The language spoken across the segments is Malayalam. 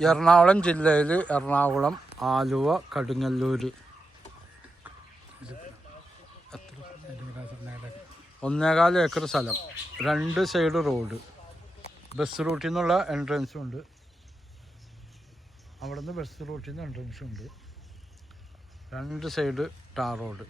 എറണാകുളം ജില്ലയിൽ എറണാകുളം, ആലുവ, കടുങ്ങല്ലൂർ. 1.25 ഏക്കർ സ്ഥലം, 2 സൈഡ് റോഡ്. ബസ് റൂട്ടിൽ നിന്നുള്ള എൻട്രൻസും ഉണ്ട്. അവിടെ നിന്ന് ബസ് റൂട്ടിൽ നിന്ന് എൻട്രൻസും ഉണ്ട്. 2 സൈഡ് ടാർ റോഡ്.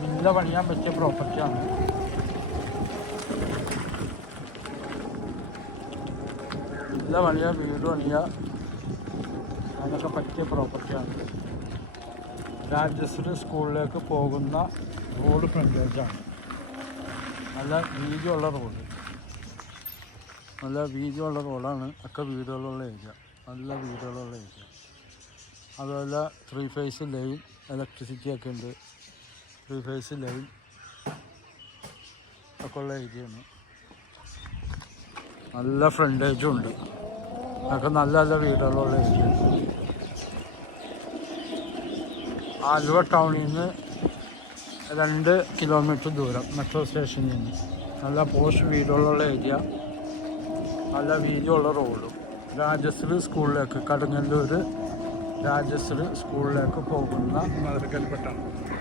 വില്ല പണിയാൻ പറ്റിയ പ്രോപ്പർട്ടിയാണ്. വില്ല പണിയാ, വീട് പണിയാ, അതിനൊക്കെ പറ്റിയ പ്രോപ്പർട്ടിയാണ്. രാജശ്രീ സ്കൂളിലേക്ക് പോകുന്ന റോഡ് ഫ്രണ്ടേജാണ്. നല്ല വീതിയുള്ള റോഡ്, നല്ല വീതിയുള്ള റോഡാണ്. ഒക്കെ വീടുകളുള്ള ഏരിയ, നല്ല വീടുകളുള്ള ഏരിയ. അതുപോലെ 3 ഫേസ് ലൈൻ ഇലക്ട്രിസിറ്റി ഒക്കെ ഉണ്ട്. 3 ഫേസ് ലൈൻ ഒക്കെ ഉള്ള ഏരിയയാണ്. നല്ല ഫ്രണ്ടേജും ഉണ്ട്. അതൊക്കെ നല്ല നല്ല വീടുകളുള്ള ഏരിയ. ആലുവ ടൗണിൽ നിന്ന് 2 കിലോമീറ്റർ ദൂരം മെട്രോ സ്റ്റേഷനിൽ നിന്ന്. നല്ല പോസ്റ്റ് വീടുകളുള്ള ഏരിയ, നല്ല വീതിയുള്ള റോഡും. രാജശ്രീ സ്കൂളിലേക്ക്, കടുങ്ങല്ലൂർ രാജശ്രീ സ്കൂളിലേക്ക് പോകുന്ന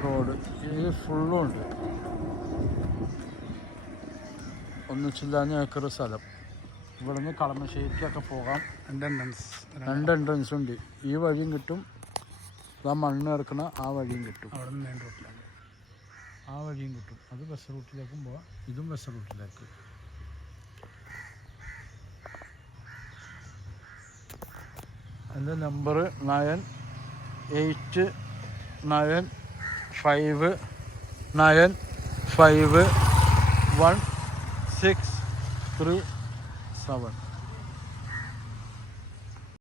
റോഡ് ഈ ഫുള്ളും ഉണ്ട്. 1.5 ഏക്കർ സ്ഥലം. ഇവിടെ നിന്ന് കളമശ്ശേരിക്കൊക്കെ പോകാം. 2 എൻട്രൻസ് ഉണ്ട്. ഈ വഴിയും കിട്ടും, ആ മണ്ണ് ഇറക്കണ ആ വഴിയും കിട്ടും. അവിടെ നിന്ന് മെയിൻ റോഡിലാണ്, ആ വഴിയും കിട്ടും. അത് ബസ് റൂട്ടിലേക്കും പോവാം, ഇതും ബസ് റൂട്ടിലേക്ക്. എൻ്റെ നമ്പർ 9895951637.